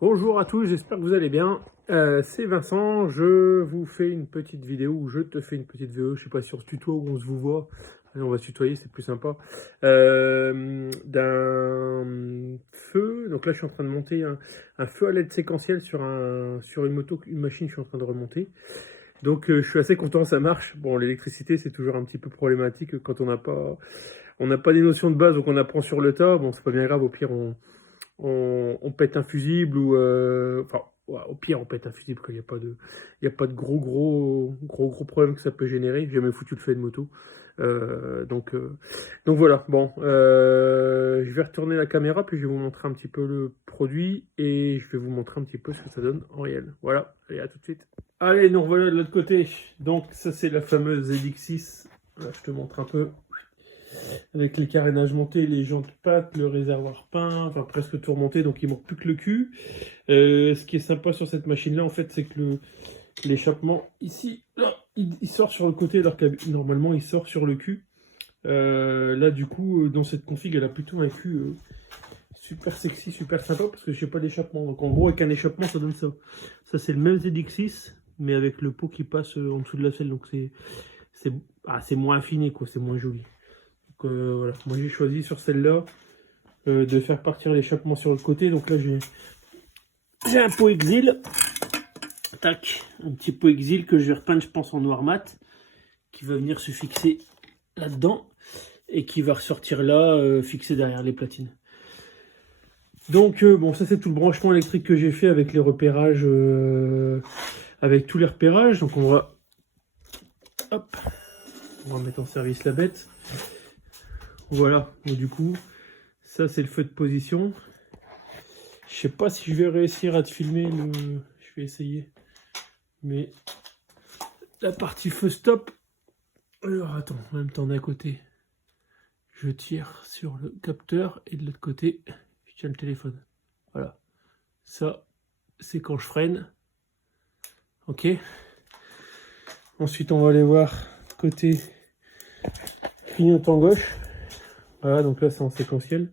Bonjour à tous, j'espère que vous allez bien. C'est Vincent, je vous fais une petite vidéo, ou je te fais une petite vidéo, je sais pas, sur ce tuto où on se vous voit. Allez, on va se tutoyer, c'est plus sympa. D'un feu, donc là je suis en train de monter un feu à LED séquentiel sur une moto, une machine que je suis en train de remonter. Donc je suis assez content, ça marche. Bon, l'électricité c'est toujours un petit peu problématique quand on n'a pas des notions de base, donc on apprend sur le tas. Bon, c'est pas bien grave, au pire on pète un fusible ou enfin ouais, au pire on pète un fusible quand il y a pas de gros problème que ça peut générer. J'ai jamais foutu le fait de moto. Donc voilà, bon, je vais retourner la caméra puis je vais vous montrer un petit peu le produit et je vais vous montrer un petit peu ce que ça donne en réel. Voilà, allez, à tout de suite. Allez, nous revoilà de l'autre côté. Donc ça c'est la fameuse ZX6. Là, je te montre un peu avec les carénages montés, les jantes pattes, le réservoir peint, enfin presque tout remonté, donc il manque plus que le cul. Ce qui est sympa sur cette machine-là, en fait, c'est que l'échappement ici, là, il sort sur le côté, alors que normalement il sort sur le cul. Là, du coup, dans cette config, elle a plutôt un cul super sexy, super sympa, parce que je n'ai pas d'échappement. Donc en gros, avec un échappement, ça donne ça. Ça, c'est le même ZX6, mais avec le pot qui passe en dessous de la selle, donc c'est moins affiné, quoi, c'est moins joli. Voilà. Moi j'ai choisi sur celle-là de faire partir l'échappement sur le côté. Donc là j'ai un pot exil. Tac, un petit pot exil que je vais repeindre je pense en noir mat. Qui va venir se fixer là-dedans. Et qui va ressortir là, fixé derrière les platines. Donc bon, ça c'est tout le branchement électrique que j'ai fait avec les repérages. Avec tous les repérages. Donc on va mettre en service la bête. Voilà, donc du coup, ça c'est le feu de position. Je sais pas si je vais réussir à te filmer je vais essayer. Mais la partie feu stop. Alors attends, en même temps d'un côté, je tire sur le capteur et de l'autre côté, je tiens le téléphone. Voilà. Ça, c'est quand je freine. Ok. Ensuite, on va aller voir côté clignotant gauche. Voilà, donc là c'est en séquentiel.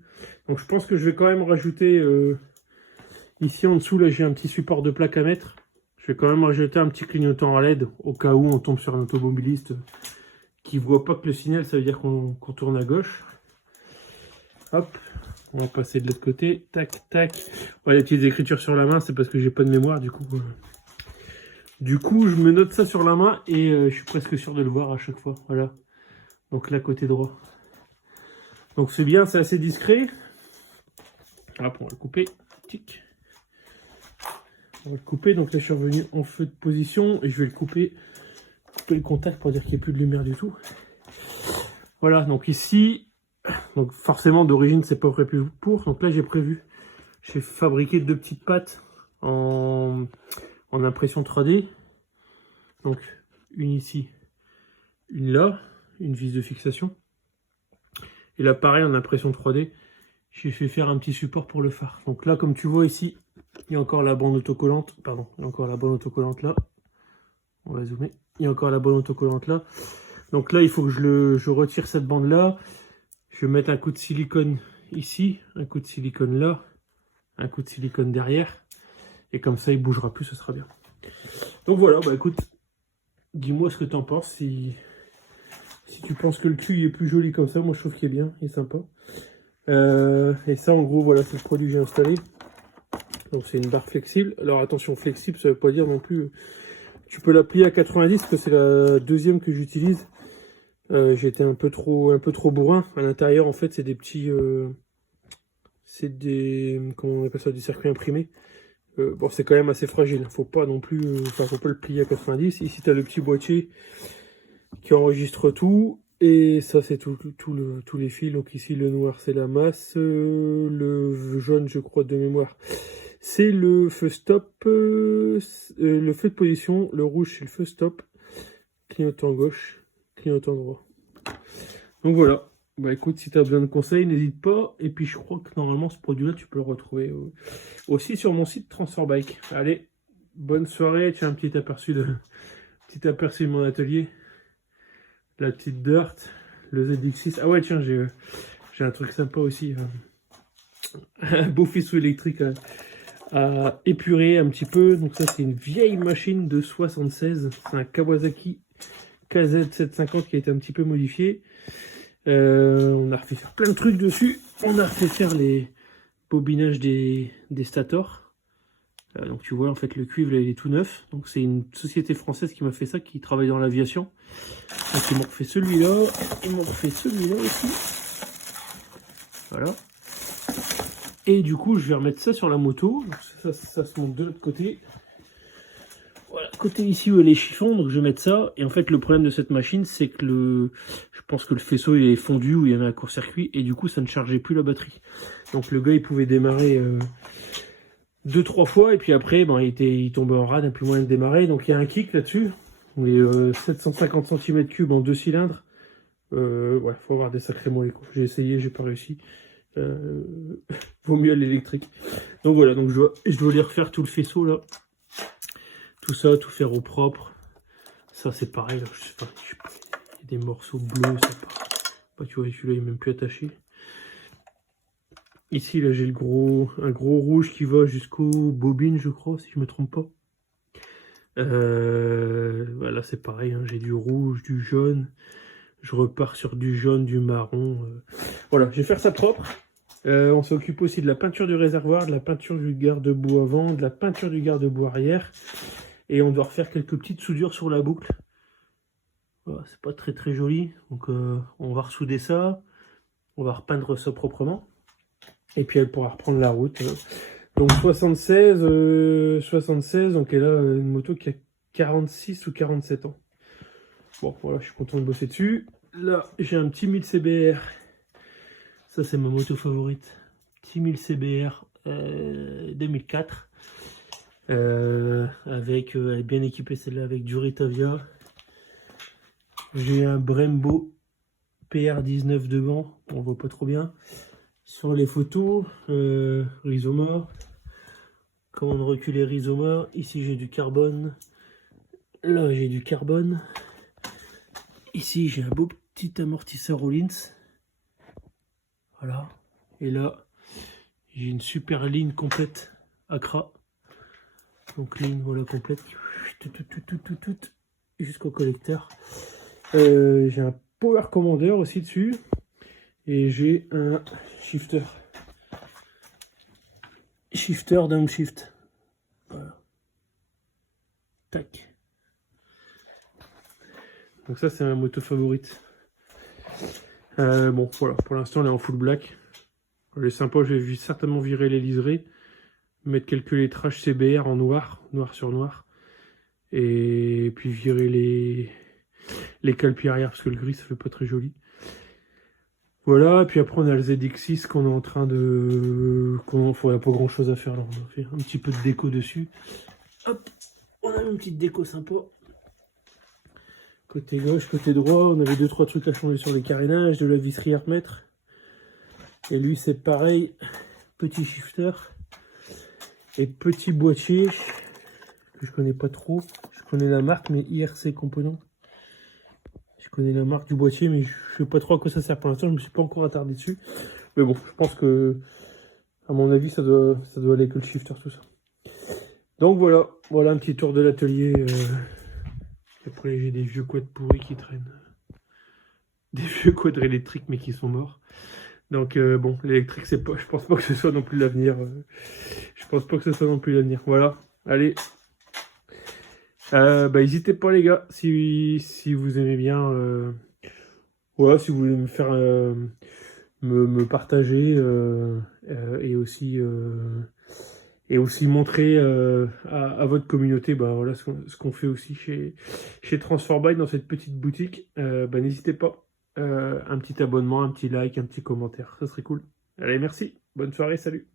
Donc je pense que je vais quand même rajouter ici en dessous, là j'ai un petit support de plaque à mettre. Je vais quand même rajouter un petit clignotant à LED au cas où on tombe sur un automobiliste qui voit pas que le signal, ça veut dire qu'on tourne à gauche. Hop, on va passer de l'autre côté. Tac, tac. Ouais, les petites écritures sur la main, c'est parce que j'ai pas de mémoire, du coup. Je me note ça sur la main et je suis presque sûr de le voir à chaque fois. Voilà. Donc là, côté droit. Donc c'est bien, c'est assez discret. Hop, on va le couper. Tic. On va le couper. Donc là, je suis revenu en feu de position et je vais le couper le contact pour dire qu'il n'y a plus de lumière du tout. Voilà, donc ici, donc forcément d'origine c'est pas prévu pour. Donc là j'ai fabriqué deux petites pattes en impression 3D. Donc une ici, une là, une vis de fixation. Et là pareil en impression 3D, j'ai fait faire un petit support pour le phare. Donc là comme tu vois ici, il y a encore la bande autocollante, pardon, il y a encore la bande autocollante là. On va zoomer. Il y a encore la bande autocollante là. Donc là, il faut que je retire cette bande-là. Je vais mettre un coup de silicone ici, un coup de silicone là, un coup de silicone derrière. Et comme ça, il ne bougera plus, ce sera bien. Donc voilà, bah écoute, dis-moi ce que tu en penses. Si tu penses que le cul est plus joli comme ça, moi je trouve qu'il est bien, il est sympa. Et ça, en gros, voilà, c'est le produit que j'ai installé. Donc c'est une barre flexible. Alors attention, flexible, ça ne veut pas dire non plus... Tu peux la plier à 90, parce que c'est la deuxième que j'utilise. J'étais un peu trop bourrin. À l'intérieur, en fait, c'est des petits... comment on appelle ça, des circuits imprimés. Bon, c'est quand même assez fragile. Faut pas non plus... faut pas le plier à 90. Ici, tu as le petit boîtier qui enregistre tout. Et ça, c'est tous les fils. Donc ici, le noir, c'est la masse. Le jaune, je crois, de mémoire, c'est le feu stop. Le feu de position. Le rouge, c'est le feu stop. Clignotant gauche, clignotant droit. Donc voilà. Bah écoute, si tu as besoin de conseils, n'hésite pas. Et puis je crois que normalement ce produit-là, tu peux le retrouver aussi sur mon site Transfer Bike. Allez, bonne soirée. Tu as un petit aperçu de mon atelier. La petite Dirt, le ZX6. Ah ouais, tiens, j'ai un truc sympa aussi. Un beau faisceau électrique à épurer un petit peu. Donc ça, c'est une vieille machine de 76. C'est un Kawasaki KZ750 qui a été un petit peu modifié. On a refait faire plein de trucs dessus. On a refait faire les bobinages des stators. Donc tu vois, en fait, le cuivre, là, il est tout neuf. Donc c'est une société française qui m'a fait ça, qui travaille dans l'aviation. Donc ils m'ont refait celui-là. Ils m'ont refait celui-là aussi. Voilà. Et du coup, je vais remettre ça sur la moto. Donc ça se monte de l'autre côté. Voilà, côté ici où elle est chiffon, donc je vais mettre ça. Et en fait, le problème de cette machine, c'est que je pense que le faisceau il est fondu ou il y avait un court-circuit. Et du coup, ça ne chargeait plus la batterie. Donc le gars, il pouvait démarrer 2-3 fois. Et puis après, ben, il tombait en rade, il n'a plus moyen de démarrer. Donc il y a un kick là-dessus. Mais 750 cm3 en 2 cylindres. Ouais, faut avoir des sacrés mollets. J'ai essayé, j'ai pas réussi. Vaut mieux à l'électrique. Donc voilà, donc je dois aller refaire tout le faisceau là. Tout ça, tout faire au propre. Ça c'est pareil, là, je sais pas, il y a des morceaux bleus, ça part. Bah, tu vois, celui-là il est même plus attaché. Ici là j'ai un gros rouge qui va jusqu'aux bobines, je crois, si je me trompe pas. Voilà, c'est pareil, hein, j'ai du rouge, du jaune. Je repars sur du jaune, du marron. Voilà, je vais faire ça propre. On s'occupe aussi de la peinture du réservoir, de la peinture du garde-boue avant, de la peinture du garde-boue arrière. Et on doit refaire quelques petites soudures sur la boucle. Voilà, c'est pas très joli. Donc on va ressouder ça. On va repeindre ça proprement. Et puis elle pourra reprendre la route. Donc 76, donc elle a une moto qui a 46 ou 47 ans. Bon, voilà, je suis content de bosser dessus. Là, j'ai un petit 1000 CBR. Ça, c'est ma moto favorite. Petit 1000 CBR 2004. Elle est bien équipée celle-là avec du Ritavia. J'ai un Brembo PR19 devant. On voit pas trop bien. Sur les photos, Rizoma. Comment reculer Rizoma. Ici, j'ai du carbone. Là, j'ai du carbone. Ici, j'ai un beau petit amortisseur Rollins. Voilà. Et là, j'ai une super ligne complète Accra. Donc ligne, voilà, complète. Jusqu'au collecteur. J'ai un Power Commander aussi dessus. Et j'ai un shifter. Shifter downshift. Voilà. Tac. Donc ça, c'est ma moto favorite. Bon, voilà, pour l'instant, elle est en full black. Elle est sympa, je vais certainement virer les liserés. Mettre quelques lettrages CBR en noir, noir sur noir. Et puis virer les calpiers arrière, parce que le gris, ça fait pas très joli. Voilà, et puis après, on a le ZX6 qu'on est en train de... Il n'y a pas grand chose à faire là. On va faire un petit peu de déco dessus. Hop, on a une petite déco sympa. Côté gauche, côté droit, on avait 2-3 trucs à changer sur les carénages, de la visserie à remettre. Et lui, c'est pareil, petit shifter et petit boîtier que je connais pas trop. Je connais la marque, mais IRC Components. Je connais la marque du boîtier, mais je sais pas trop à quoi ça sert pour l'instant. Je me suis pas encore attardé dessus. Mais bon, je pense que, à mon avis, ça doit aller avec le shifter, tout ça. Donc voilà un petit tour de l'atelier. Après, j'ai des vieux quads pourris qui traînent. Des vieux quads électriques, mais qui sont morts. Donc bon, l'électrique, c'est pas. Je pense pas que ce soit non plus l'avenir. Je pense pas que ce soit non plus l'avenir. Voilà. Allez. N'hésitez pas les gars, si vous aimez bien. Voilà, si vous voulez me faire me partager et aussi montrer à votre communauté voilà, ce qu'on fait aussi chez Transforbyte dans cette petite boutique. N'hésitez pas. Un petit abonnement, un petit like, un petit commentaire, ça serait cool. Allez, merci, bonne soirée, salut.